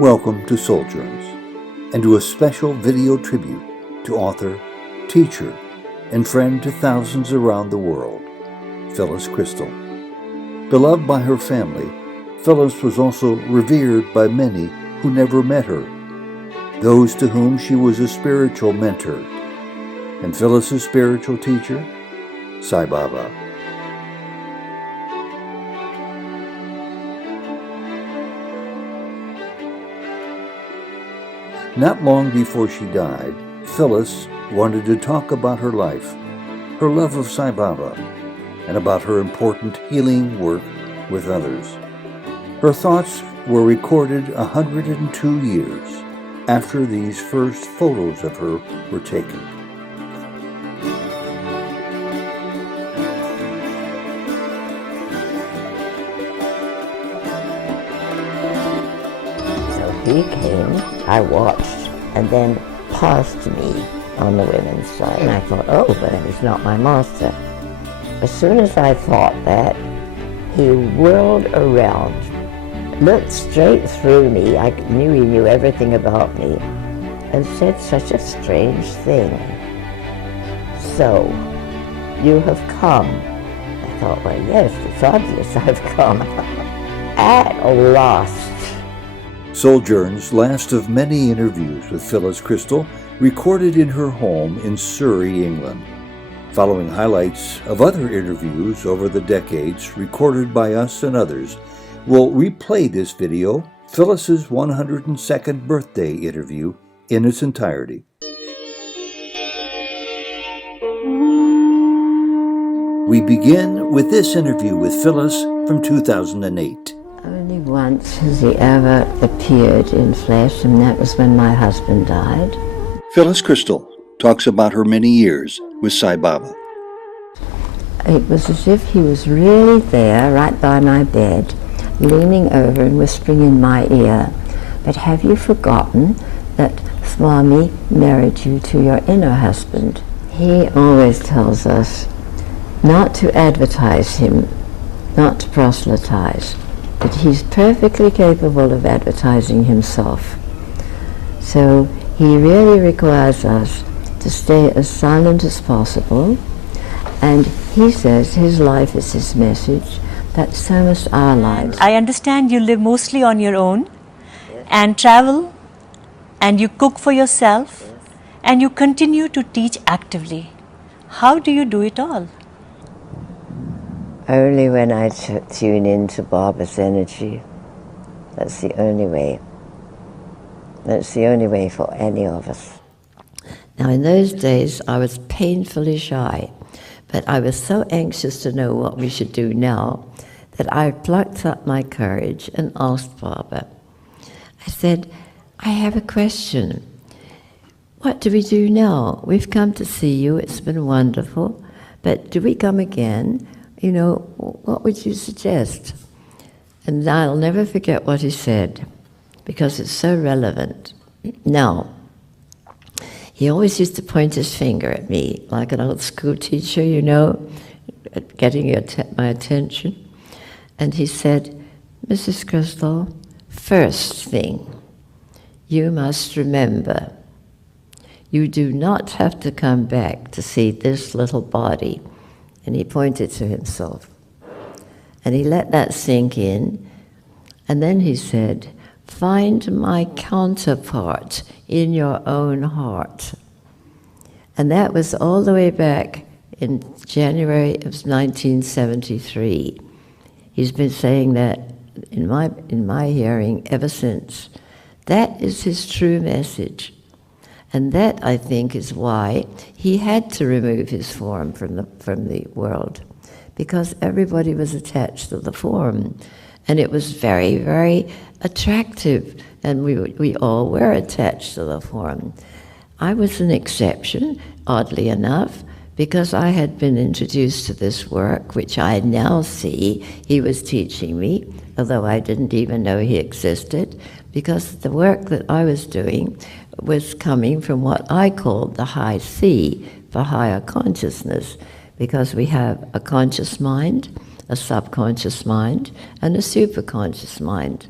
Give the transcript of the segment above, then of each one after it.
Welcome to Souljourns, and to a special video tribute to author, teacher, and friend to thousands around the world, Phyllis Krystal. Beloved by her family, Phyllis was also revered by many who never met her, those to whom she was a spiritual mentor, and Phyllis's spiritual teacher, Sai Baba. Not long before she died, Phyllis wanted to talk about her life, her love of Sai Baba, and about her important healing work with others. Her thoughts were recorded 102 years after these first photos of her were taken. He came, I watched, and then passed me on the women's side. And I thought, oh, but he's not my master. As soon as I thought that, he whirled around, looked straight through me. I knew he knew everything about me, and said such a strange thing. So, you have come. I thought, well, yes, it's obvious I've come. At last. Souljourns' last of many interviews with Phyllis Krystal, recorded in her home in Surrey, England. Following highlights of other interviews over the decades recorded by us and others, we'll replay this video, Phyllis's 102nd birthday interview, in its entirety. We begin with this interview with Phyllis from 2008. Only once has he ever appeared in flesh, and that was when my husband died. Phyllis Krystal talks about her many years with Sai Baba. It was as if he was really there, right by my bed, leaning over and whispering in my ear, "But have you forgotten that Swami married you to your inner husband?" He always tells us not to advertise him, not to proselytize, but he's perfectly capable of advertising himself. So he really requires us to stay as silent as possible, and he says his life is his message, but so must our lives. I understand you live mostly on your own, and travel, and you cook for yourself, and you continue to teach actively. How do you do it all? Only when I tune into Baba's energy. That's the only way. That's the only way for any of us. Now, in those days, I was painfully shy, but I was so anxious to know what we should do now that I plucked up my courage and asked Baba. I said, I have a question. What do we do now? We've come to see you, it's been wonderful, but do we come again? You know, what would you suggest? And I'll never forget what he said, because it's so relevant. Now, he always used to point his finger at me, like an old school teacher, you know, getting my attention. And he said, Mrs. Krystal, first thing, you must remember, you do not have to come back to see this little body. And he pointed to himself. And he let that sink in. And then he said, find my counterpart in your own heart. And that was all the way back in January of 1973. He's been saying that in my hearing ever since. That is his true message. And that, I think, is why he had to remove his form from the world, because everybody was attached to the form, and it was very, very attractive, and we all were attached to the form. I was an exception, oddly enough, because I had been introduced to this work, which I now see he was teaching me, although I didn't even know he existed, because the work that I was doing was coming from what I called the high C, for higher consciousness, because we have a conscious mind, a subconscious mind, and a superconscious mind.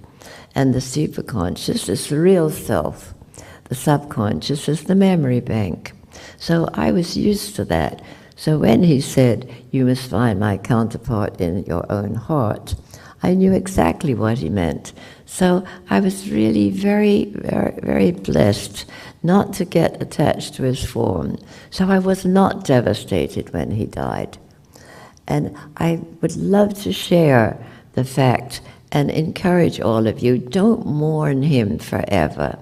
And the superconscious is the real self. The subconscious is the memory bank. So I was used to that. So when he said, you must find my counterpart in your own heart, I knew exactly what he meant. So I was really very, very, very blessed not to get attached to his form. So I was not devastated when he died. And I would love to share the fact and encourage all of you, don't mourn him forever.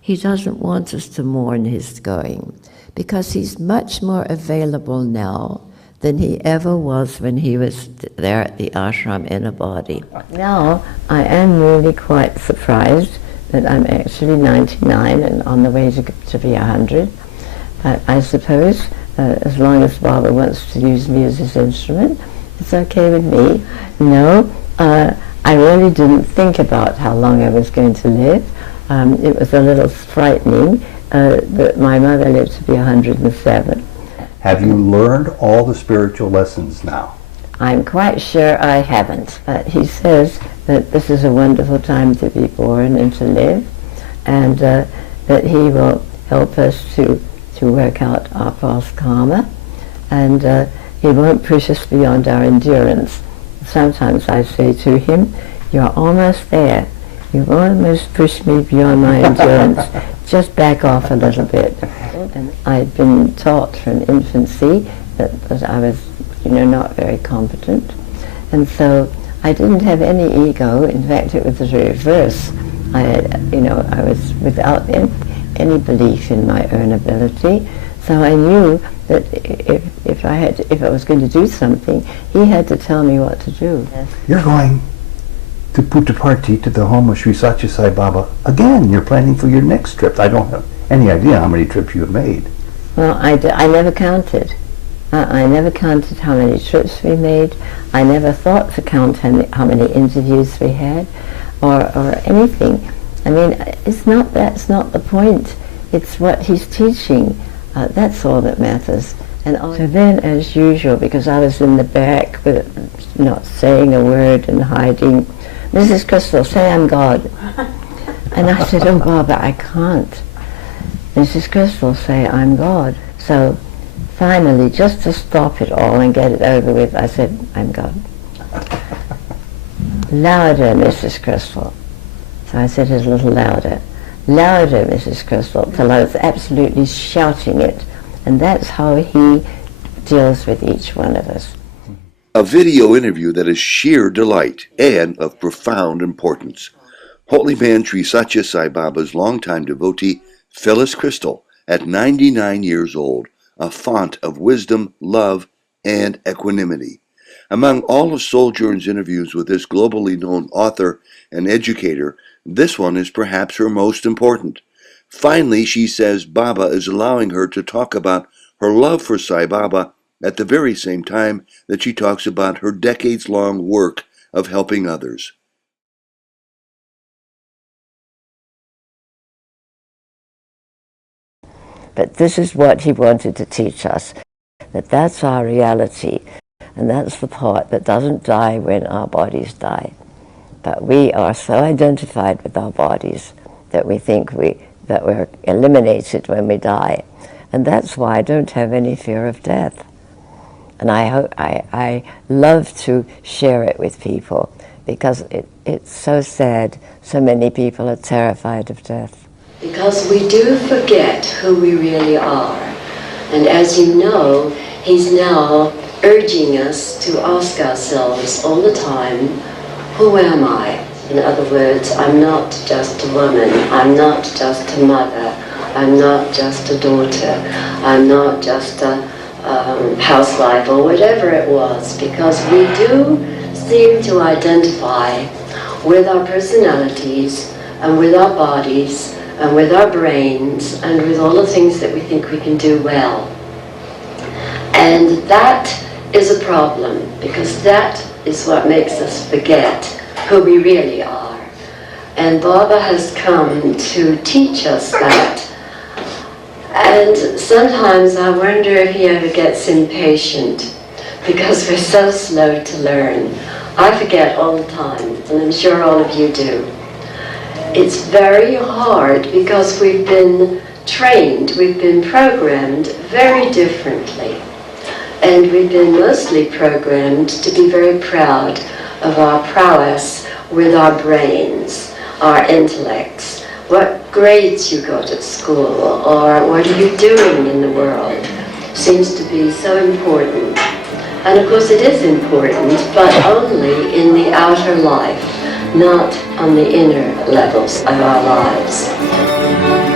He doesn't want us to mourn his going, because he's much more available now than he ever was when he was there at the ashram in a body. Now, I am really quite surprised that I'm actually 99 and on the way to be 100. But I suppose, as long as Baba wants to use me as his instrument, it's okay with me. No, I really didn't think about how long I was going to live. It was a little frightening that my mother lived to be 107. Have you learned all the spiritual lessons now? I'm quite sure I haven't. He says that this is a wonderful time to be born and to live, and that he will help us to work out our past karma, and he won't push us beyond our endurance. Sometimes I say to him, you're almost there. You've almost pushed me beyond my endurance. Just back off a little bit. And I'd been taught from infancy that I was, not very competent. And so I didn't have any ego. In fact, it was the reverse. I was without any belief in my own ability. So I knew that if I was going to do something, he had to tell me what to do. You're going to Puttaparthi, to the home of Sri Satya Sai Baba. Again, you're planning for your next trip. I don't have any idea how many trips you have made. Well, I never counted. I never counted how many trips we made. I never thought to count how many interviews we had, or anything. I mean, that's not the point. It's what he's teaching. That's all that matters. And so then, as usual, because I was in the back, with not saying a word and hiding, Mrs. Krystal, say I'm God. And I said, oh, Baba, I can't. Mrs. Krystal, say I'm God. So finally, just to stop it all and get it over with, I said, I'm God. Louder, Mrs. Krystal. So I said it a little louder. Louder, Mrs. Krystal, till I was absolutely shouting it. And that's how he deals with each one of us. A video interview that is sheer delight and of profound importance. Holy Man Sri Satya Sai Baba's longtime devotee, Phyllis Krystal, at 99 years old, a font of wisdom, love, and equanimity. Among all of Souljourn's interviews with this globally known author and educator, this one is perhaps her most important. Finally, she says Baba is allowing her to talk about her love for Sai Baba at the very same time that she talks about her decades-long work of helping others. But this is what he wanted to teach us, that that's our reality, and that's the part that doesn't die when our bodies die. But we are so identified with our bodies that we think that we're eliminated when we die. And that's why I don't have any fear of death. And I love to share it with people, because it's so sad. So many people are terrified of death. Because we do forget who we really are. And as you know, he's now urging us to ask ourselves all the time, who am I? In other words, I'm not just a woman, I'm not just a mother, I'm not just a daughter, I'm not just a housewife or whatever it was, because we do seem to identify with our personalities and with our bodies and with our brains and with all the things that we think we can do well. And that is a problem, because that is what makes us forget who we really are. And Baba has come to teach us that. And sometimes I wonder if he ever gets impatient, because we're so slow to learn. I forget all the time, and I'm sure all of you do. It's very hard because we've been trained, we've been programmed very differently. And we've been mostly programmed to be very proud of our prowess with our brains, our intellects, what grades you got at school, or what are you doing in the world, seems to be so important. And of course it is important, but only in the outer life, not on the inner levels of our lives.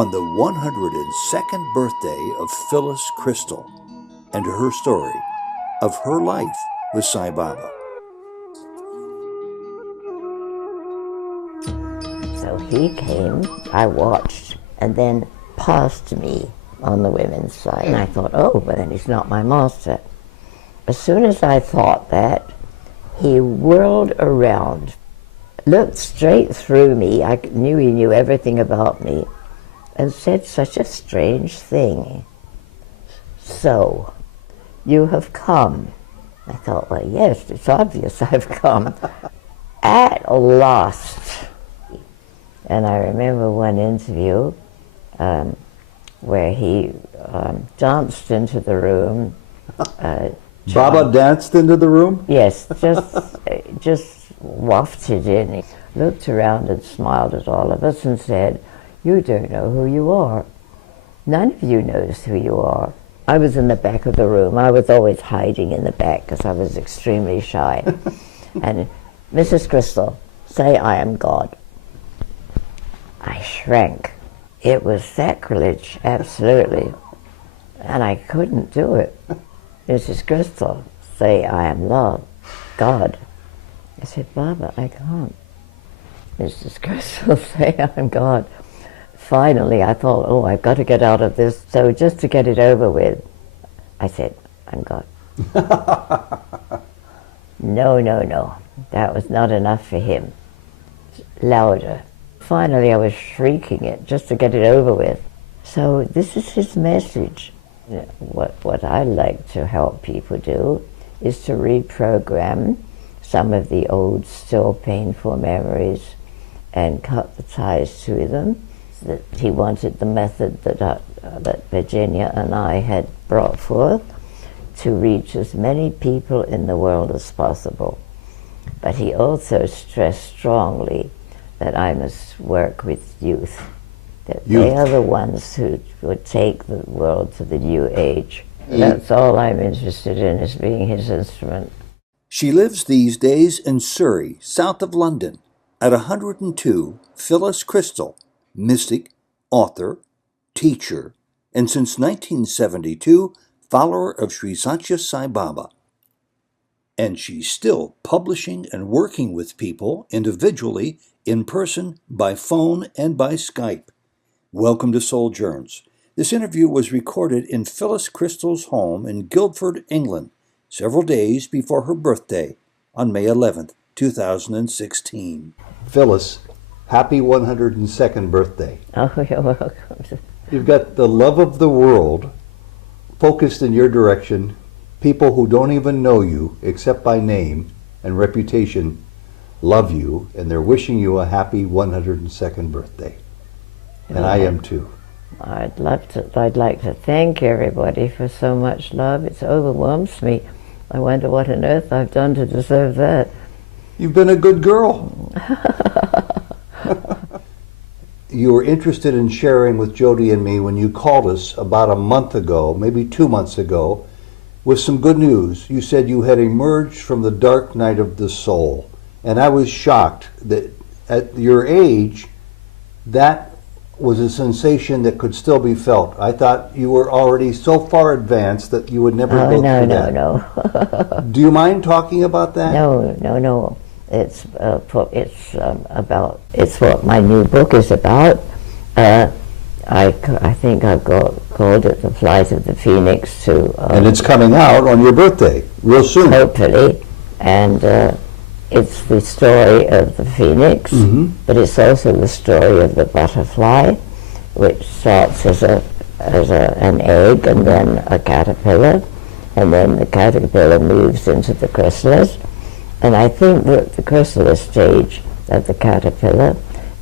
on the 102nd birthday of Phyllis Krystal and her story of her life with Sai Baba. So he came, I watched, and then passed me on the women's side. And I thought, oh, but then he's not my master. As soon as I thought that, he whirled around, looked straight through me. I knew he knew everything about me, and said such a strange thing. So, you have come. I thought, well, yes, it's obvious I've come. At last. And I remember one interview where he danced into the room. Baba danced into the room? Yes, just wafted in. He looked around and smiled at all of us and said, "You don't know who you are. None of you knows who you are." I was in the back of the room. I was always hiding in the back because I was extremely shy. And Mrs. Krystal, say I am God. I shrank. It was sacrilege, absolutely. And I couldn't do it. Mrs. Krystal, say I am love, God. I said, Baba, I can't. Mrs. Krystal, say I'm God. Finally, I thought, oh, I've got to get out of this. So just to get it over with, I said, I'm God. No. That was not enough for him. Louder. Finally, I was shrieking it just to get it over with. So this is his message. What I like to help people do is to reprogram some of the old, still painful memories and cut the ties to them. That he wanted the method that Virginia and I had brought forth to reach as many people in the world as possible. But he also stressed strongly that I must work with youth, that they are the ones who would take the world to the new age. That's all I'm interested in, is being his instrument. She lives these days in Surrey, south of London, at 102 Phyllis Krystal, mystic, author, teacher, and since 1972, follower of Sri Satya Sai Baba. And she's still publishing and working with people individually, in person, by phone, and by Skype. Welcome to Soul Journs. This interview was recorded in Phyllis Krystal's home in Guildford, England, several days before her birthday on May 11th, 2016. Phyllis, happy 102nd birthday. Oh, you're welcome. You've got the love of the world focused in your direction, people who don't even know you except by name and reputation love you, and they're wishing you a happy 102nd birthday. And I am too. I'd like to thank everybody for so much love. It overwhelms me. I wonder what on earth I've done to deserve that. You've been a good girl. You were interested in sharing with Jody and me when you called us about a month ago, maybe 2 months ago, with some good news. You said you had emerged from the dark night of the soul. And I was shocked that at your age, that was a sensation that could still be felt. I thought you were already so far advanced that you would never go through that. No. Do you mind talking about that? No. It's what my new book is about. I think I've called it The Flight of the Phoenix to... and it's coming out on your birthday, real soon. Hopefully. And it's the story of the phoenix, but it's also the story of the butterfly, which starts as an egg and then a caterpillar, and then the caterpillar moves into the chrysalis. And I think that the chrysalis stage of the caterpillar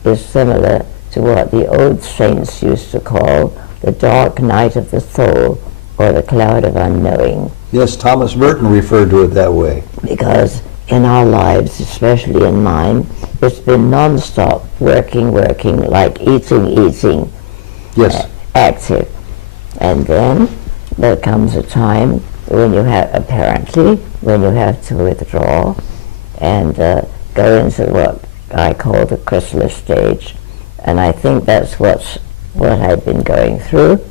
is similar to what the old saints used to call the dark night of the soul, or the cloud of unknowing. Yes, Thomas Merton referred to it that way. Because in our lives, especially in mine, it's been non-stop working, like eating, yes, active. And then there comes a time when you have to withdraw and go into what I call the chrysalis stage. And I think that's what's what I've been going through,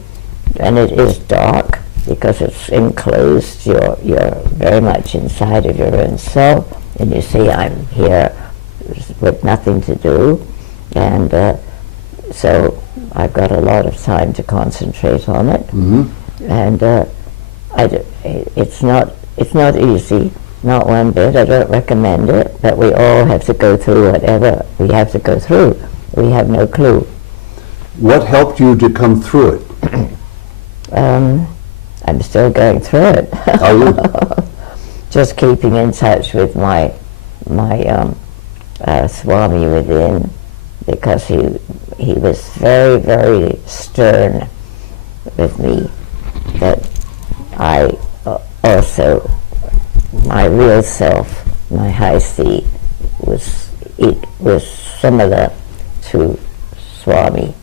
and it is dark because it's enclosed. You're very much inside of your own self, and you see I'm here with nothing to do, and so I've got a lot of time to concentrate on it. And it's not easy, not one bit. I don't recommend it, but we all have to go through whatever we have to go through. We have no clue. What helped you to come through it? I'm still going through it. Are you? Just keeping in touch with my Swami within, because he was very, very stern with me. That I also, my real self, my high C, was similar to Swami.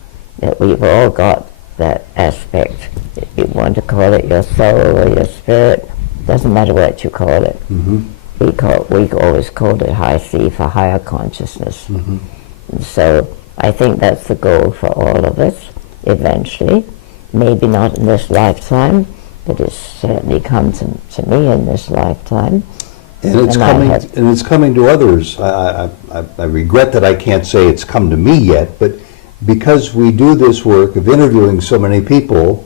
That we've all got that aspect. If you want to call it your soul or your spirit, doesn't matter what you call it. We always called it high C for higher consciousness. And so I think that's the goal for all of us eventually. Maybe not in this lifetime, but it's certainly come to me in this lifetime. And it's coming to others. I regret that I can't say it's come to me yet, but because we do this work of interviewing so many people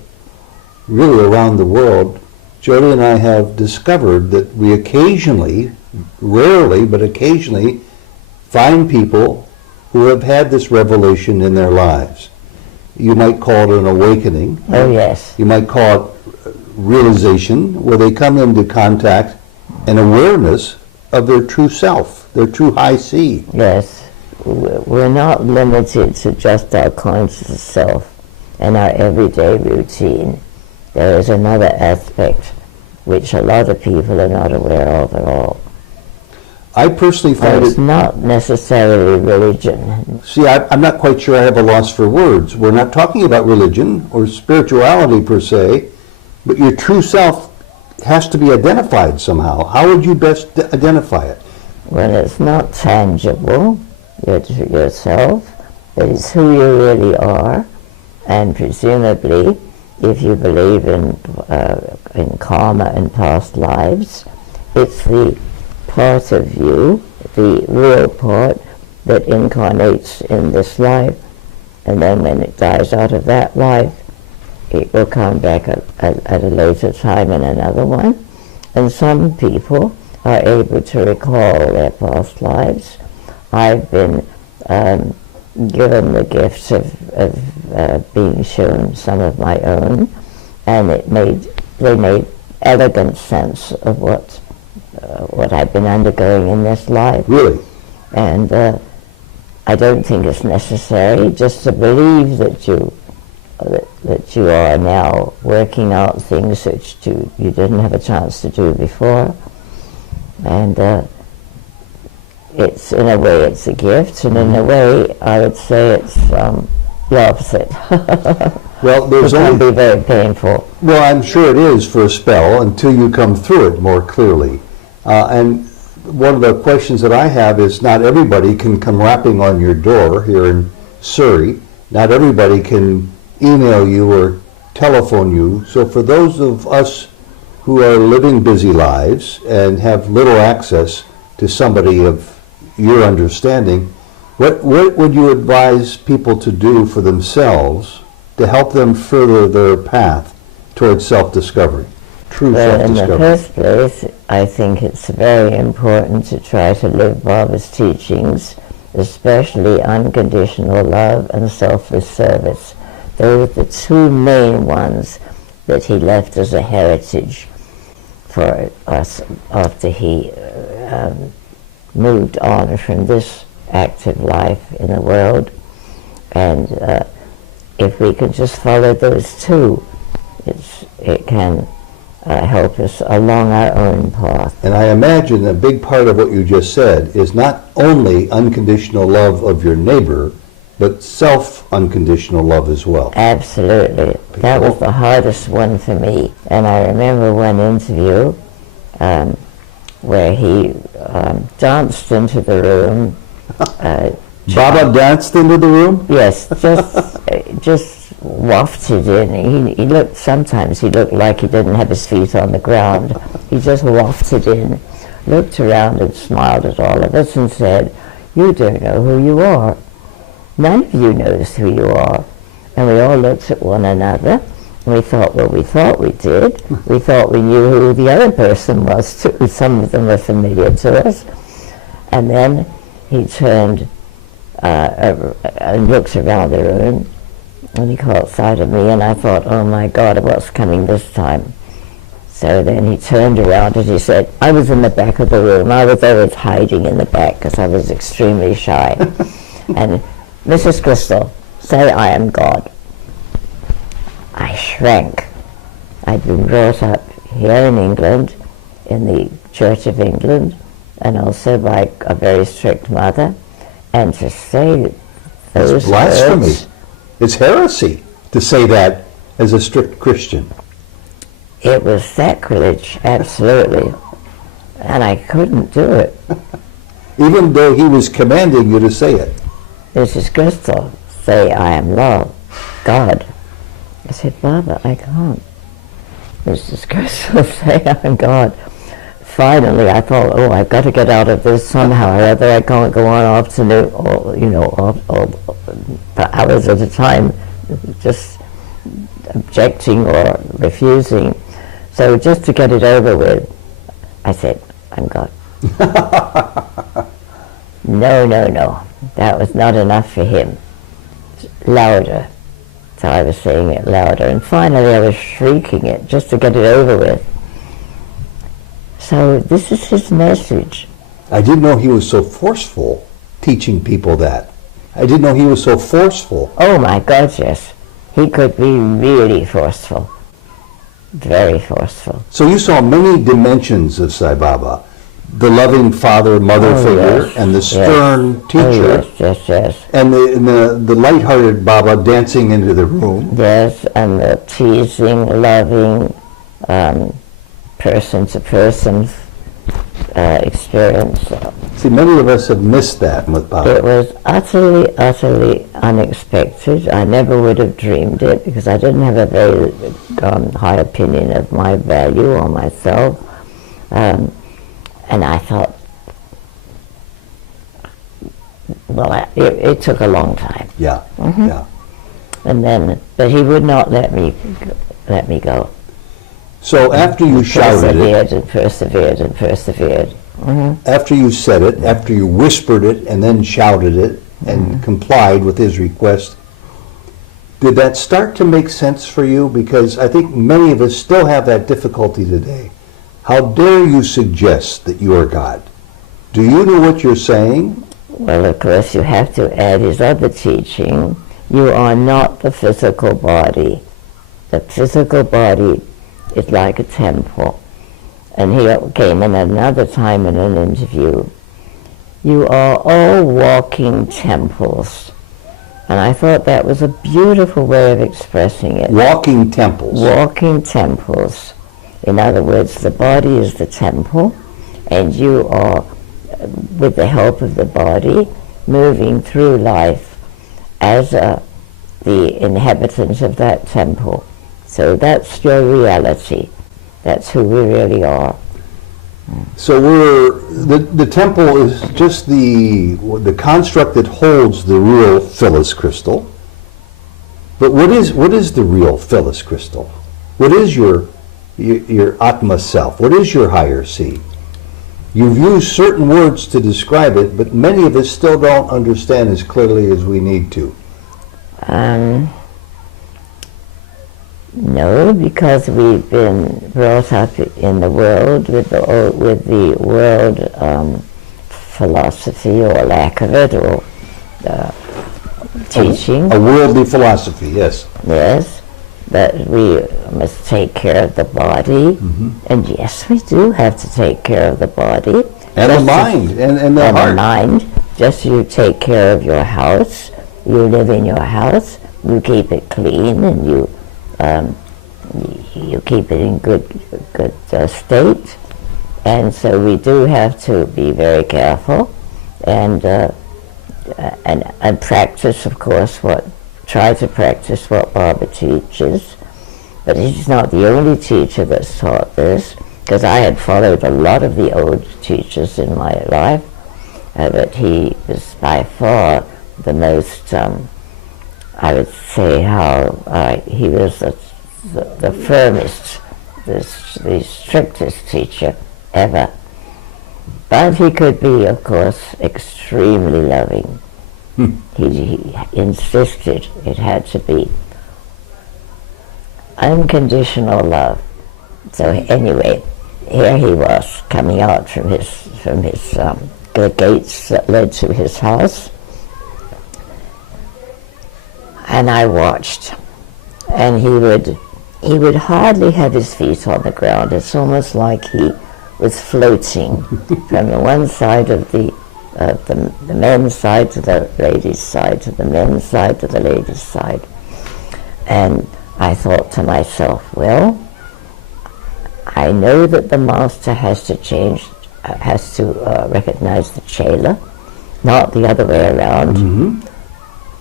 really around the world, Jody and I have discovered that we occasionally, rarely, but occasionally, find people who have had this revelation in their lives. You might call it an awakening. Oh, yes. You might call it realization, where they come into contact and awareness of their true self, their true high C. Yes. We're not limited to just our conscious self and our everyday routine. There is another aspect which a lot of people are not aware of at all. I personally find it's not necessarily religion. See, I'm not quite sure I have a loss for words. We're not talking about religion or spirituality per se, but your true self has to be identified somehow. How would you best identify it? Well, it's not tangible, yourself, but it's who you really are, and presumably, if you believe in karma and past lives, it's the part of you, the real part, that incarnates in this life, and then when it dies out of that life, it will come back at a later time in another one. And some people are able to recall their past lives. I've been given the gift of being shown some of my own, and they made elegant sense of what I've been undergoing in this life. Really? And I don't think it's necessary just to believe that you are now working out things that you didn't have a chance to do before. And it's, in a way, it's a gift, and in a way, I would say it's the opposite. Well, it can be very painful. Well, I'm sure it is for a spell until you come through it more clearly. And one of the questions that I have is, not everybody can come rapping on your door here in Surrey. Not everybody can email you or telephone you. So for those of us who are living busy lives and have little access to somebody of your understanding, what would you advise people to do for themselves to help them further their path towards self-discovery, true self-discovery? In the first place, I think it's very important to try to live Baba's teachings, especially unconditional love and selfless service. Those are the two main ones that he left as a heritage for us after he moved on from this active life in the world. And if we could just follow those two, it can help us along our own path. And I imagine a big part of what you just said is not only unconditional love of your neighbor, but self-unconditional love as well. Absolutely. That was the hardest one for me. And I remember one interview where he danced into the room Baba danced into the room? Yes, just wafted in. He looked, sometimes he looked like he didn't have his feet on the ground. He just wafted in, looked around and smiled at all of us and said, "You don't know who you are. None of you knows who you are." And we all looked at one another, and we thought, well, we thought we did. We thought we knew who the other person was too. Some of them were familiar to us. And then he turned and looked around the room, and he caught sight of me, and I thought, oh my God, what's coming this time? So then he turned around and he said, I was in the back of the room. I was always hiding in the back because I was extremely shy. And Mrs. Krystal, say I am God. I shrank. I'd been brought up here in England, in the Church of England, and also by a very strict mother. And to say those It's blasphemy. words, It's heresy to say that as a strict Christian. it was sacrilege, absolutely. And I couldn't do it. Even though he was commanding you to say it. Mrs. Krystal, say I am love, God. I said, Baba, I can't. Mrs. Krystal, say I'm God. Finally, I thought, oh, I've got to get out of this somehow or other. I can't go on afternoon, or, you know, or for hours at a time, just objecting or refusing. So just to get it over with, I said, I'm God. No, no, no. That was not enough for him. Louder. So I was saying it louder. And finally I was shrieking it just to get it over with. So this is his message. I didn't know he was so forceful teaching people that. I didn't know he was so forceful. Oh my God, yes. He could be really forceful. Very forceful. So you saw many dimensions of Sai Baba. The loving father-mother figure, yes, and the stern teacher, yes. and the light-hearted Baba dancing into the room. Yes, and the teasing, loving, person-to-person experience. See, many of us have missed that with Baba. It was utterly, utterly unexpected. I never would have dreamed it because I didn't have a very high opinion of my value or myself. And I thought, well, it took a long time. Yeah, yeah. And then, but he would not let me go. So after you shouted it, Persevered and persevered. after you said it, after you whispered it and then shouted it and complied with his request, did that start to make sense for you? Because I think many of us still have that difficulty today. How dare you suggest that you are God? Do you know what you're saying? Well, of course, you have to add his other teaching. You are not the physical body. The physical body is like a temple. And he came in another time in an interview. You are all walking temples. And I thought that was a beautiful way of expressing it. Walking temples. Walking temples. In other words, the body is the temple, and you are, with the help of the body, moving through life as the inhabitant of that temple. So that's your reality. That's who we really are. So the temple is just the construct that holds the real Phyllis Krystal. But what is the real Phyllis Krystal? What is your Atma self? What is your higher sea? You've used certain words to describe it, but many of us still don't understand as clearly as we need to. No, because we've been brought up in the world with the world philosophy or lack of it, or teaching. A worldly philosophy, yes. Yes, but we must take care of the body, and yes, we do have to take care of the body. And the mind, and the heart. And the mind. Just you take care of your house, you live in your house, you keep it clean, and you keep it in good state. And so we do have to be very careful and and practice, of course, try to practice what Baba teaches. But he's not the only teacher that's taught this, because I had followed a lot of the old teachers in my life, but he was by far the most, I would say, he was the firmest, the strictest teacher ever. But he could be, of course, extremely loving. He insisted it had to be unconditional love. So anyway, here he was coming out from the gates that led to his house, and I watched, and he would hardly have his feet on the ground. It's almost like he was floating from the one side of the men's side to the ladies' side, to the men's side to the ladies' side. And I thought to myself, well, I know that the master has to recognize the chela, not the other way around. Mm-hmm.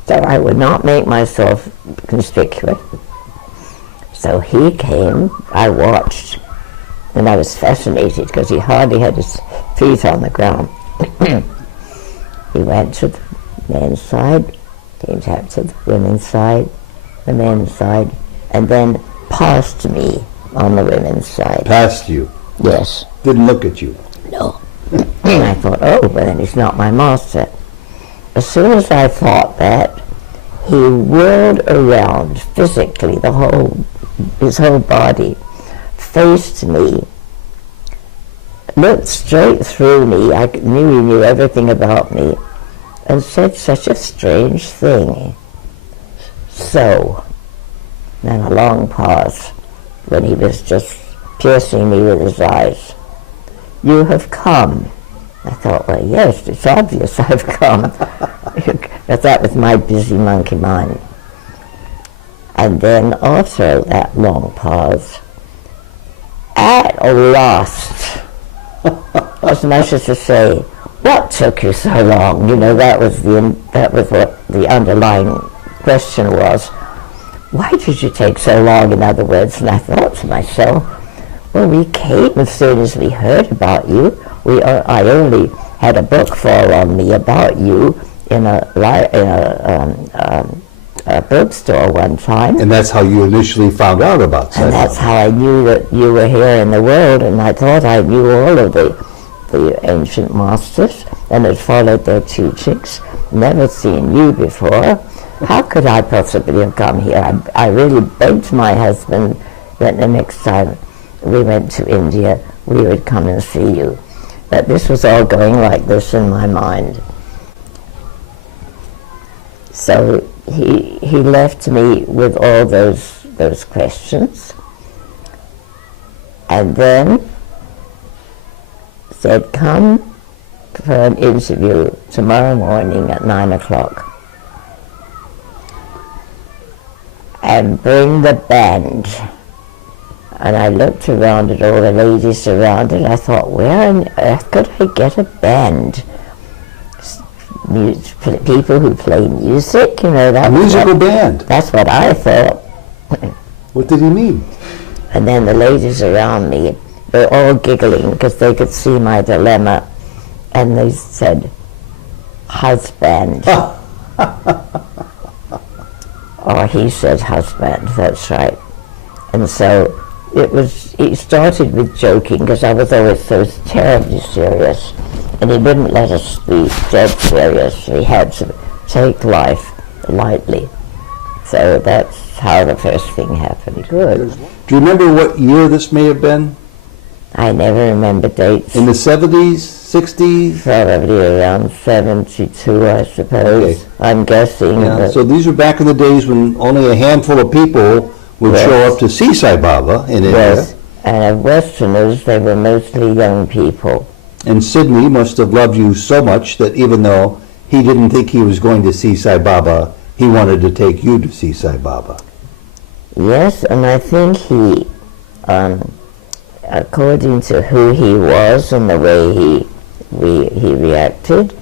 So I would not make myself conspicuous. So he came, I watched, and I was fascinated because he hardly had his feet on the ground. He went to the men's side, came back to the women's side, the men's side, and then passed me on the women's side. Passed you? Yes. Didn't look at you? No. And I thought, oh, well then he's not my master. As soon as I thought that, he whirled around physically, his whole body, faced me, looked straight through me. I knew he knew everything about me, and said such a strange thing. So, then a long pause when he was just piercing me with his eyes. You have come. I thought, well, yes, it's obvious I've come. But that was my busy monkey mind. And then after that long pause, at last, as much as to say, what took you so long? You know, that was what the underlying question was. Why did you take so long, in other words? And I thought to myself, well, we came as soon as we heard about you. I only had a book fall on me about you in a bookstore one time. And that's how you initially found out about Sai And Baba. that's how I knew that you were here in the world, and I thought I knew all of the ancient masters and had followed their teachings, never seen you before. How could I possibly have come here? I really begged my husband that the next time we went to India, we would come and see you. But this was all going like this in my mind. So he left me with all those questions, and then said, come for an interview tomorrow morning at 9 o'clock. And bring the band. And I looked around at all the ladies around it. I thought, where on earth could I get a band? People who play music, you know, that A musical band? That's what I thought. What did he mean? And then the ladies around me, they're all giggling because they could see my dilemma. And they said, husband. Or he said husband, that's right. And so he started with joking because I was always so terribly serious. And he wouldn't let us be dead serious. We had to take life lightly. So that's how the first thing happened. Good. Do you remember what year this may have been? I never remember dates. In the 70s, 60s? Probably around 72, I suppose. Okay. I'm guessing. Yeah, so these were back in the days when only a handful of people would Yes. show up to see Sai Baba in India. Yes, and of Westerners, they were mostly young people. And Sydney must have loved you so much that even though he didn't think he was going to see Sai Baba, he wanted to take you to see Sai Baba. Yes, and I think he, according to who he was and the way he reacted,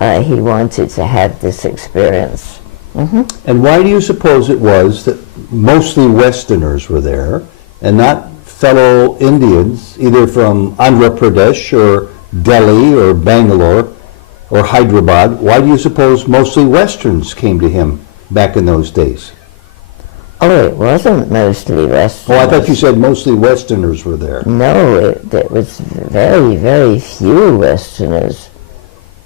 he wanted to have this experience. And why do you suppose it was that mostly Westerners were there and not fellow Indians, either from Andhra Pradesh or Delhi or Bangalore or Hyderabad? Why do you suppose mostly Westerns came to him back in those days? Oh, it wasn't mostly Westerners. Oh, I thought you said mostly Westerners were there. No, it was very, very few Westerners.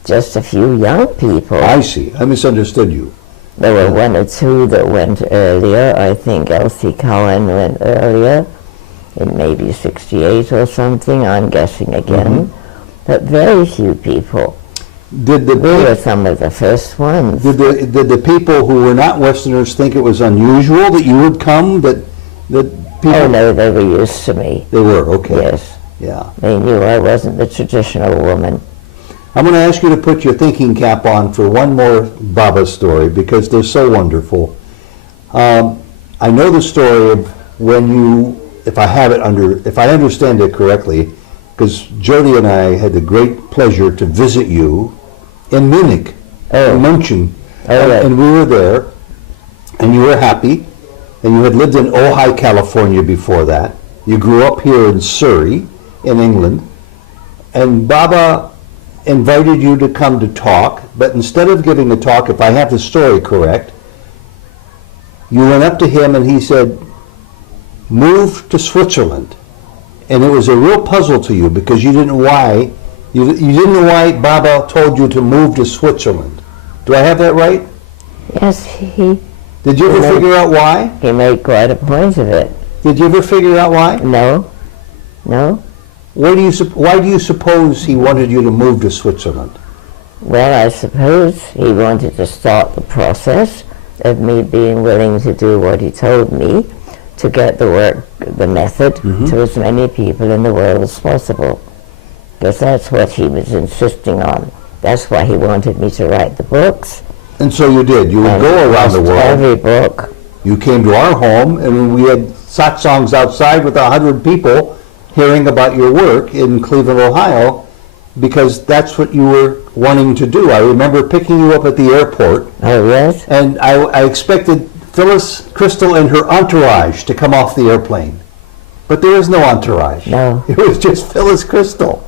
Just a few young people. I see. I misunderstood you. There were one or two that went earlier. I think Elsie Cohen went earlier, in maybe 68 or something, I'm guessing again. But very few people. We were some of the first ones. Did the people who were not Westerners think it was unusual that you would come? That people? Oh no, they were used to me. They were, okay. Yes. Yeah. They knew I wasn't the traditional woman. I'm going to ask you to put your thinking cap on for one more Baba story because they're so wonderful. I know the story of when you, if I understand it correctly, because Jody and I had the great pleasure to visit you in Munich, in München, and we were there, and you were happy, and you had lived in Ojai, California before that. You grew up here in Surrey, in England, and Baba invited you to come to talk, but instead of giving a talk, if I have the story correct, you went up to him and he said, move to Switzerland. And it was a real puzzle to you because you didn't know why Baba told you to move to Switzerland. Do I have that right? Yes, he... Did you ever figure out why? He made quite a point of it. Did you ever figure out why? No. No. Why do you suppose he wanted you to move to Switzerland? Well, I suppose he wanted to start the process of me being willing to do what he told me to get the method to as many people in the world as possible. Because that's what he was insisting on. That's why he wanted me to write the books. And so you did. You would go around the world. Every book. You came to our home, and we had satsangs outside with 100 people hearing about your work in Cleveland, Ohio, because that's what you were wanting to do. I remember picking you up at the airport. Oh, yes? And I expected Phyllis Krystal and her entourage to come off the airplane. But there was no entourage. No. It was just Phyllis Krystal.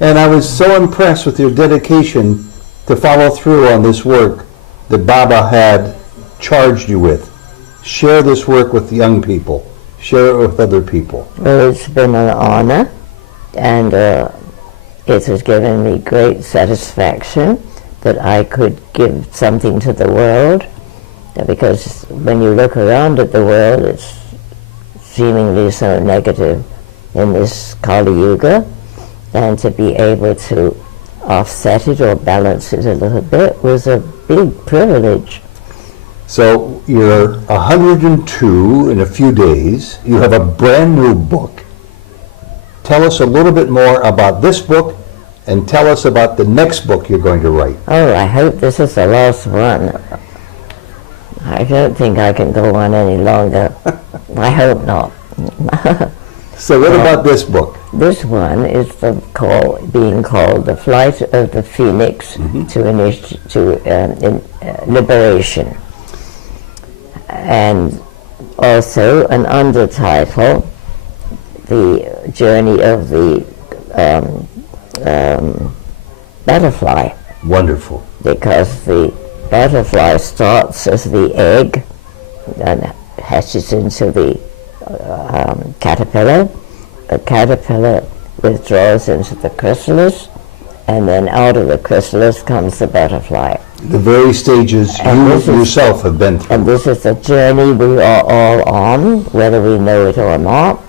And I was so impressed with your dedication to follow through on this work that Baba had charged you with. Share this work with young people. Share it with other people. Well, it's been an honor, and it has given me great satisfaction that I could give something to the world, because when you look around at the world, it's seemingly so negative in this Kali Yuga, and to be able to offset it or balance it a little bit was a big privilege. So you're 102 in a few days. You have a brand new book. Tell us a little bit more about this book and tell us about the next book you're going to write. Oh, I hope this is the last one. I don't think I can go on any longer. I hope not. So what about this book? This one is being called The Flight of the Phoenix to Liberation. And also an undertitle, The Journey of the Butterfly. Wonderful. Because the butterfly starts as the egg and hatches into the caterpillar. The caterpillar withdraws into the chrysalis, and then out of the chrysalis comes the butterfly. The very stages you yourself have been through. And this is a journey we are all on, whether we know it or not.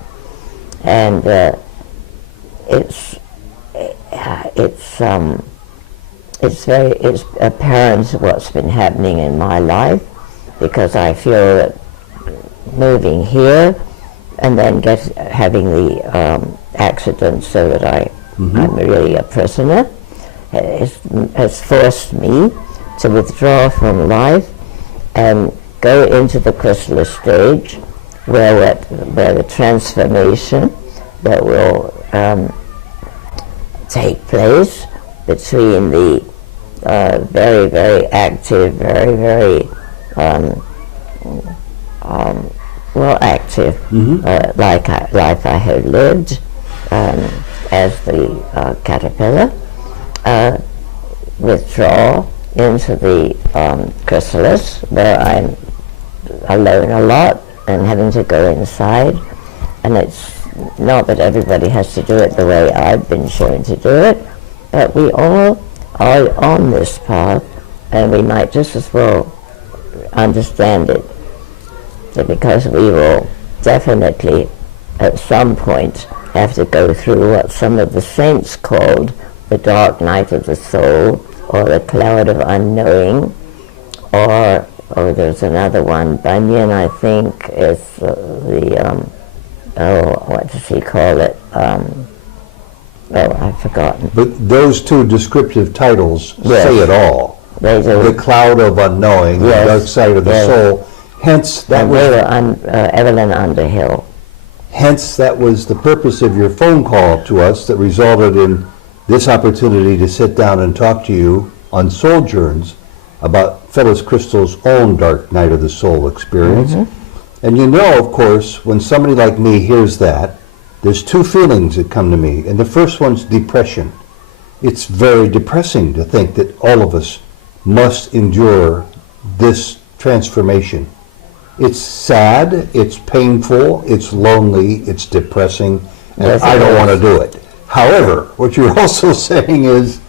And it's apparent what's been happening in my life, because I feel that moving here and then having the accident so that I'm really a prisoner has forced me to withdraw from life and go into the chrysalis stage where the transformation that will take place between the very, very active, very, very well active, like I had lived as the caterpillar, withdraw into the chrysalis, where I'm alone a lot and having to go inside. And it's not that everybody has to do it the way I've been shown to do it, but we all are on this path, and we might just as well understand it, because we will definitely at some point have to go through what some of the saints called the dark night of the soul, or the cloud of unknowing, or there's another one, Bunyan, I think, is what does he call it? I've forgotten. But those two descriptive titles say it all. They do. The cloud of unknowing, the dark side of the soul. Hence, that was Evelyn Underhill. Hence, that was the purpose of your phone call to us that resulted in this opportunity to sit down and talk to you on Souljourns about Phyllis Krystal's own dark night of the soul experience. And you know, of course, when somebody like me hears that, there's two feelings that come to me. And the first one's depression. It's very depressing to think that all of us must endure this transformation. It's sad, it's painful, it's lonely, it's depressing, and I don't want to do it. However, what you're also saying is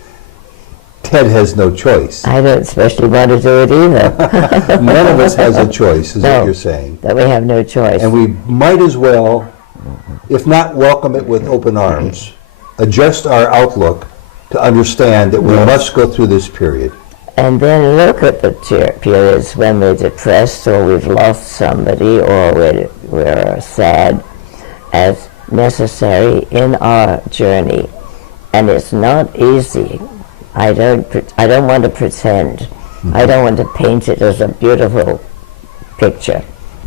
Ted has no choice. I don't especially want to do it either. None of us has a choice, is what you're saying. That we have no choice. And we might as well, if not welcome it with open arms, adjust our outlook to understand that we must go through this period. And then look at the periods when we're depressed, or we've lost somebody, or we're sad, as necessary in our journey. And it's not easy. I don't want to pretend. I don't want to paint it as a beautiful picture.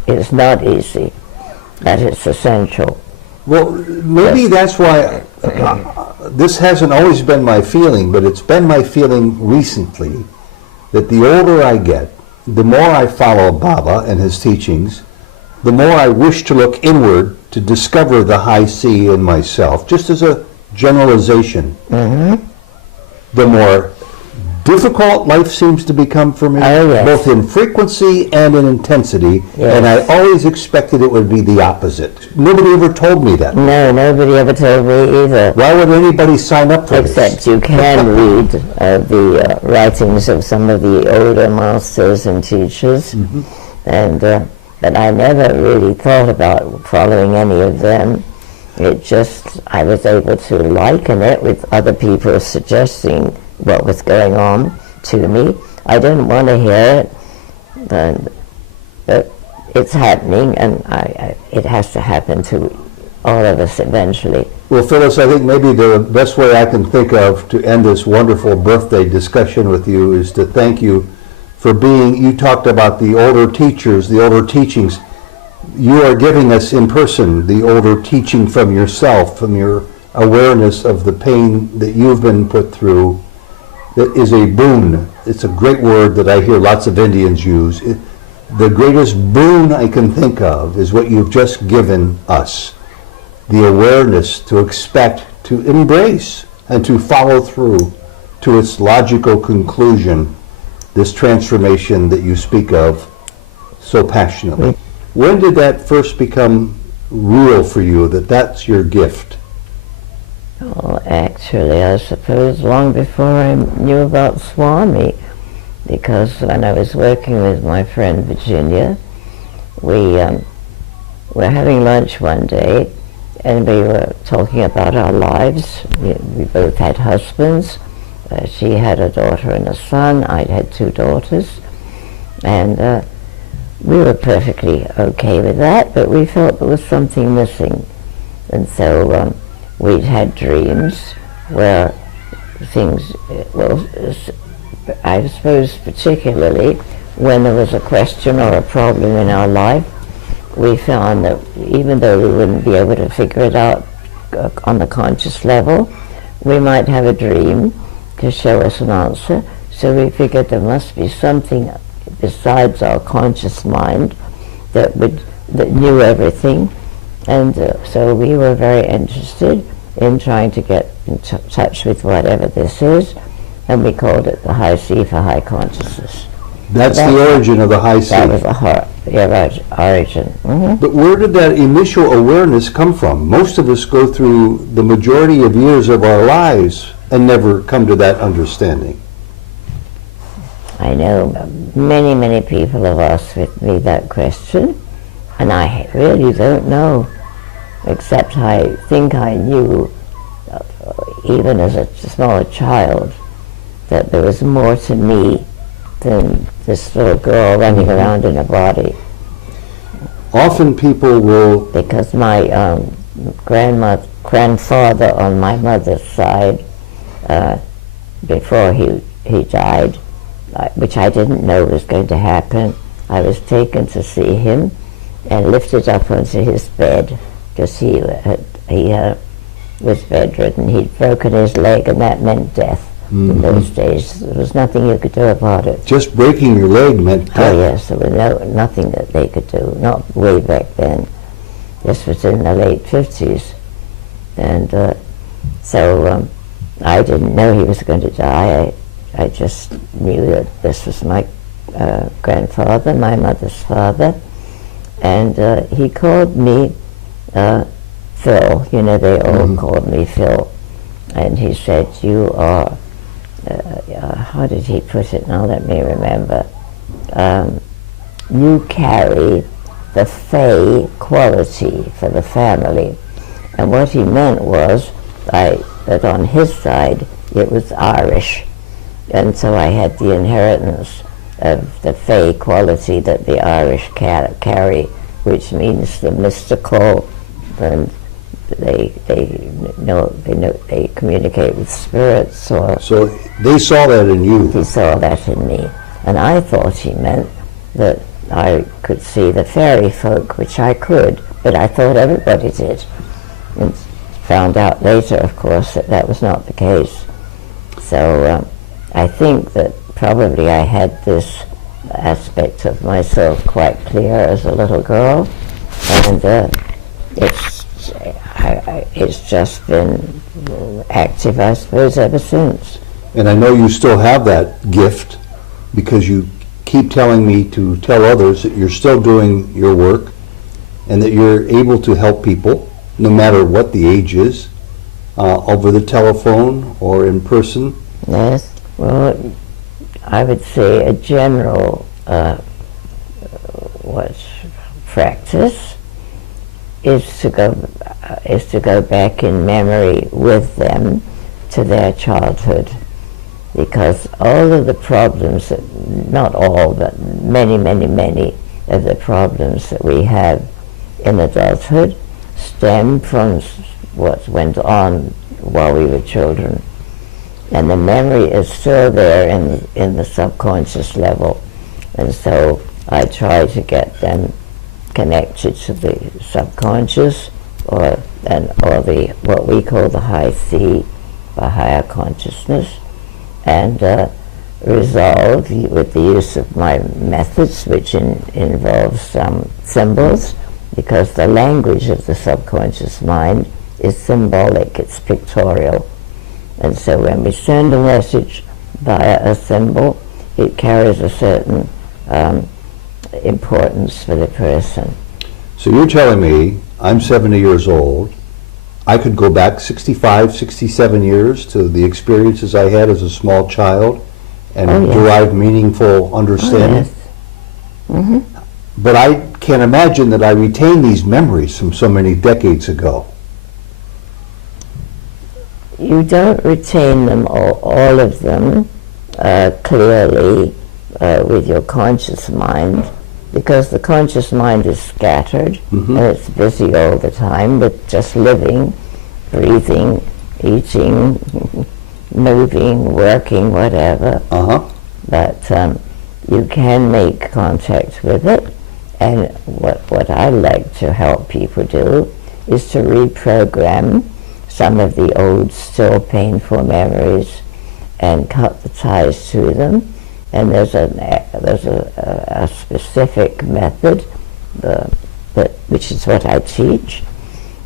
It's not easy, but it's essential. Well, maybe that's why this hasn't always been my feeling, but it's been my feeling recently that the older I get, the more I follow Baba and his teachings, the more I wish to look inward to discover the high C in myself, just as a generalization. The more difficult life seems to become for me, both in frequency and in intensity, and I always expected it would be the opposite. Nobody ever told me that. No, nobody ever told me either. Why would anybody sign up for this? Except you can read the writings of some of the older masters and teachers, and but I never really thought about following any of them. It just, I was able to liken it with other people suggesting what was going on to me. I didn't want to hear it, but it's happening, and it has to happen to all of us eventually. Well, Phyllis, I think maybe the best way I can think of to end this wonderful birthday discussion with you is to thank you for being, you talked about the older teachers, the older teachings. You are giving us in person the older teaching from yourself, from your awareness of the pain that you've been put through. That is a boon. It's a great word that I hear lots of Indians use. The greatest boon I can think of is what you've just given us. The awareness to expect, to embrace, and to follow through to its logical conclusion, this transformation that you speak of so passionately. When did that first become real for you, that that's your gift? Well, actually, I suppose long before I knew about Swami, because when I was working with my friend Virginia, we were having lunch one day, and we were talking about our lives. We both had husbands. She had a daughter and a son. I had two daughters. And we were perfectly okay with that, but we felt there was something missing. And so we'd had dreams where things, well, I suppose particularly when there was a question or a problem in our life, we found that even though we wouldn't be able to figure it out on the conscious level, we might have a dream to show us an answer. So we figured there must be something besides our conscious mind that knew everything, and so we were very interested in trying to get in touch with whatever this is, and we called it the high C for high consciousness. That's the origin of the high C. That was the origin. Mm-hmm. But where did that initial awareness come from? Most of us go through the majority of years of our lives and never come to that understanding. I know many, many people have asked me that question, and I really don't know, except I think I knew, even as a small child, that there was more to me than this little girl running around in a body. Often people will... Because my grandfather on my mother's side, before he died, which I didn't know was going to happen, I was taken to see him and lifted up onto his bed, because he was bedridden. He'd broken his leg, and that meant death. Mm-hmm. In those days. There was nothing you could do about it. Just breaking your leg meant death? Oh yes, there was nothing that they could do, not way back then. This was in the late 50s. And so I didn't know he was going to die. I just knew that this was my grandfather, my mother's father, and he called me Phil. You know, they all called me Phil. And he said, you are, how did he put it now, let me remember, you carry the Fey quality for the family. And what he meant was that on his side it was Irish, and so I had the inheritance of the Fey quality that the Irish carry, which means the mystical, and they communicate with spirits. So they saw that in you. He saw that in me, and I thought he meant that I could see the fairy folk, which I could, but I thought everybody did, and found out later, of course, that that was not the case. So I think that probably I had this aspect of myself quite clear as a little girl, and it's just been active, I suppose, ever since. And I know you still have that gift, because you keep telling me to tell others that you're still doing your work and that you're able to help people, no matter what the age is, over the telephone or in person. Yes, well, I would say a general practice is to go back in memory with them to their childhood, because all of the problems, not all, but many of the problems that we have in adulthood stem from what went on while we were children. And the memory is still there in the subconscious level. And so I try to get them connected to the subconscious, or the what we call the high C, or higher consciousness, and resolve with the use of my methods, which involves some symbols, because the language of the subconscious mind is symbolic, it's pictorial. And so when we send a message via a symbol, it carries a certain importance for the person. So you're telling me, I'm 70 years old, I could go back 65, 67 years to the experiences I had as a small child and derive meaningful understanding? Oh, yes. But I can't imagine that I retain these memories from so many decades ago. You don't retain them, all of them, clearly with your conscious mind, because the conscious mind is scattered, and it's busy all the time with just living, breathing, eating, moving, working, whatever. But you can make contact with it, and what I like to help people do is to reprogram some of the old, still painful memories, and cut the ties to them. And there's a specific method, which is what I teach,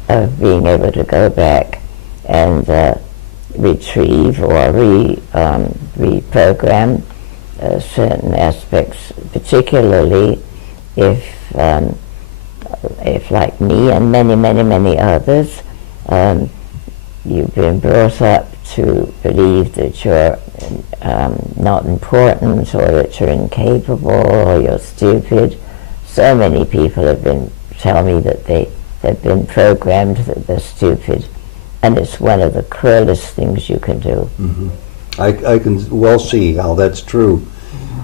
of being able to go back and retrieve or reprogram certain aspects, particularly if like me and many others, you've been brought up to believe that you're not important, or that you're incapable, or you're stupid. So many people have tell me that they've been programmed that they're stupid, and it's one of the cruelest things you can do. Mm-hmm. I can well see how that's true.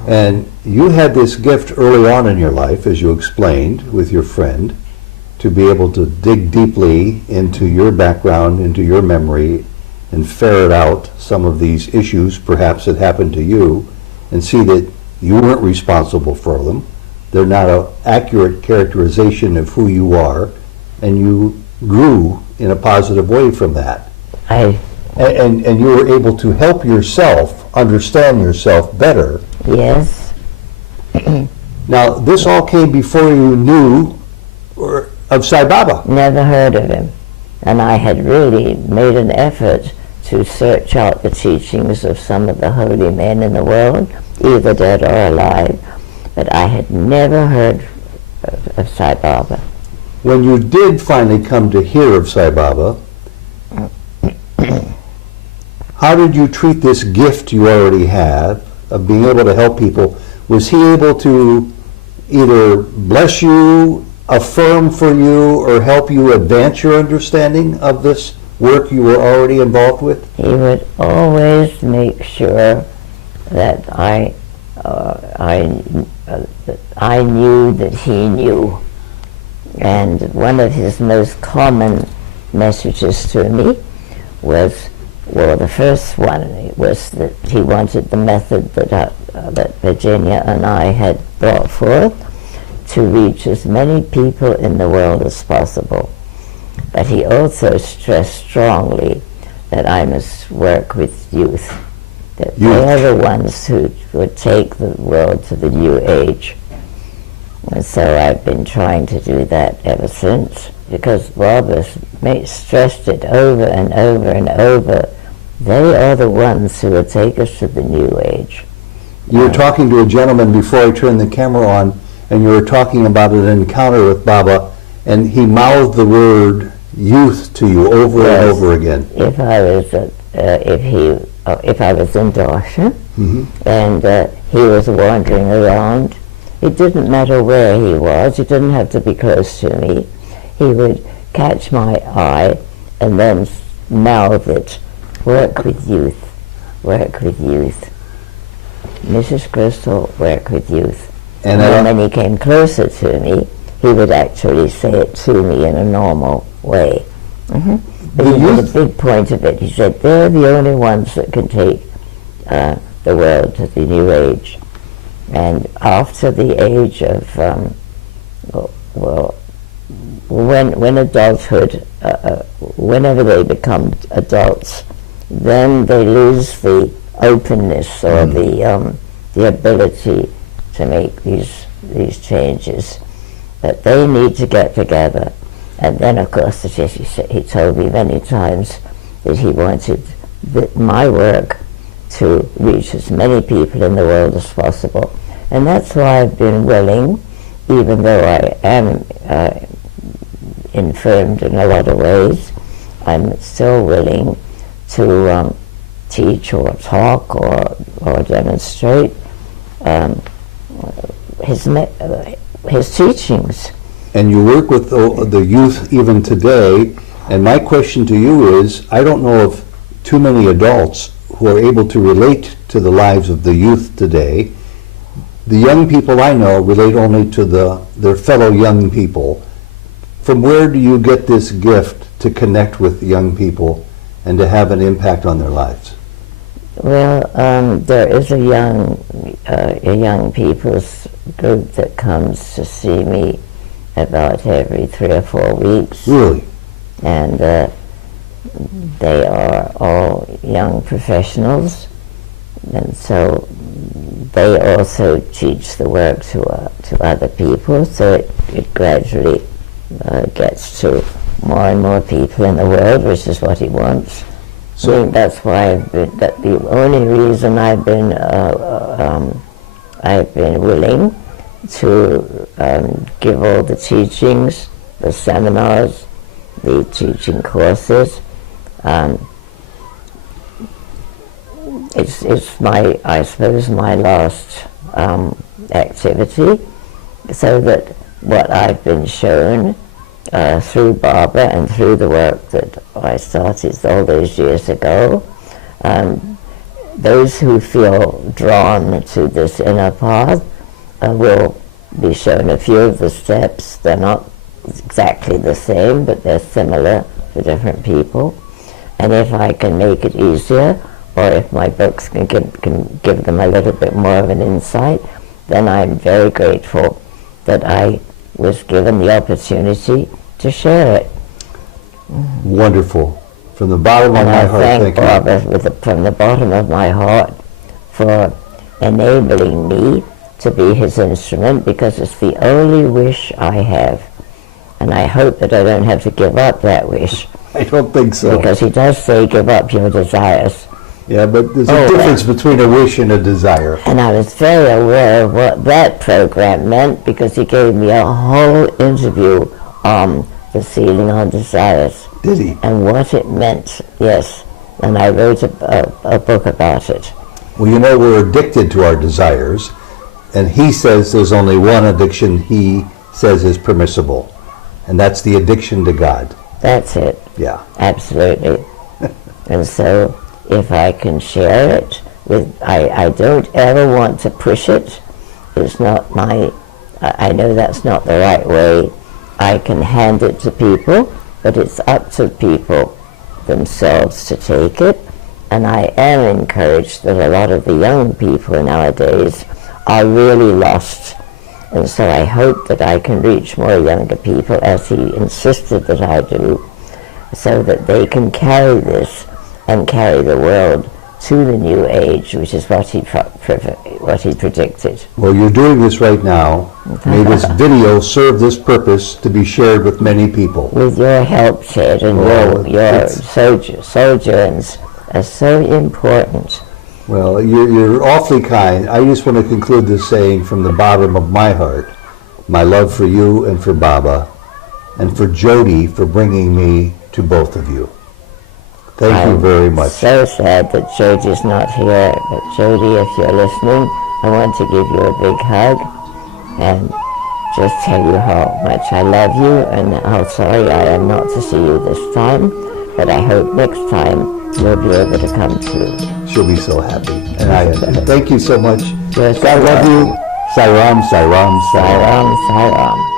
And you had this gift early on in your life, as you explained with your friend, to be able to dig deeply into your background, into your memory, and ferret out some of these issues perhaps that happened to you, and see that you weren't responsible for them. They're not an accurate characterization of who you are, and you grew in a positive way from that. And you were able to help yourself understand yourself better. Yes. Now, this all came before you knew of Sai Baba. Never heard of him. And I had really made an effort to search out the teachings of some of the holy men in the world, either dead or alive, but I had never heard of Sai Baba. When you did finally come to hear of Sai Baba, how did you treat this gift you already had of being able to help people? Was he able to either bless you, affirm for you, or help you advance your understanding of this work you were already involved with? He would always make sure that I knew that he knew. And one of his most common messages to me was, well, the first one was that he wanted the method that Virginia and I had brought forth to reach as many people in the world as possible. But he also stressed strongly that I must work with youth, that they are the ones who would take the world to the new age. And so I've been trying to do that ever since, because Baba stressed it over and over and over. They are the ones who will take us to the new age. You were talking to a gentleman before I turned the camera on, and you were talking about an encounter with Baba, and he mouthed the word youth to you over and over again. If I was if I was in Darshan, and he was wandering around, it didn't matter where he was. He didn't have to be close to me. He would catch my eye and then mouth it, work with youth, work with youth. Mrs. Krystal, work with youth. And then when he came closer to me, he would actually say it to me in a normal way. But he made a big point of it. He said, they're the only ones that can take the world to the new age. And after the age of, when adulthood, whenever they become adults, then they lose the openness or the ability to make these changes. But they need to get together. And then, of course, he told me many times that he wanted my work to reach as many people in the world as possible. And that's why I've been willing, even though I am infirmed in a lot of ways, I'm still willing to teach or talk or demonstrate his teachings. And you work with the youth even today, and my question to you is, I don't know of too many adults who are able to relate to the lives of the youth today. The young people I know relate only to their fellow young people. From where do you get this gift to connect with young people and to have an impact on their lives? Well, there is a young people's group that comes to see me about every 3 or 4 weeks. Really? And they are all young professionals, And so they also teach the work to other people, so it gradually gets to more and more people in the world, which is what he wants. So I think that's why the only reason I've been willing to give all the teachings, the seminars, the teaching courses. It's my, I suppose, my last activity, so that what I've been shown through Baba and through the work that I started all those years ago, those who feel drawn to this inner path will be shown a few of the steps. They're not exactly the same, but they're similar for different people. And if I can make it easier, or if my books can give them a little bit more of an insight, then I'm very grateful that I was given the opportunity to share it. Wonderful. From the bottom of my heart, thank thank you. Baba from the bottom of my heart for enabling me to be his instrument, because it's the only wish I have. And I hope that I don't have to give up that wish. I don't think so. Because he does say, give up your desires. Yeah, but there's a difference between a wish and a desire. And I was very aware of what that program meant, because he gave me a whole interview on the ceiling on desires. Did he? And what it meant, yes. And I wrote a book about it. Well, you know, we're addicted to our desires, and he says there's only one addiction he says is permissible, and that's the addiction to God. That's it. Yeah. Absolutely. And so if I can share it with, I don't ever want to push it. It's not my, I know that's not the right way. I can hand it to people, but it's up to people themselves to take it. And I am encouraged that a lot of the young people nowadays are really lost. And so I hope that I can reach more younger people, as he insisted that I do, so that they can carry this and carry the world to the new age, which is what he predicted. Well, you're doing this right now. May this video serve this purpose to be shared with many people. With your help, Ted, and your sojourns are so important. Well, you're awfully kind. I just want to conclude this saying from the bottom of my heart, my love for you and for Baba, and for Jody for bringing me to both of you. Thank you very much. I'm so sad that Jody's not here, but Jody, if you're listening, I want to give you a big hug and just tell you how much I love you and how sorry I am not to see you this time, but I hope next time you'll be able to come through. She'll be so happy, and I am. Thank you so much. Yes, I love you. Sai Ram, Sai Ram, Sai Ram. Sai Ram, Sai Ram.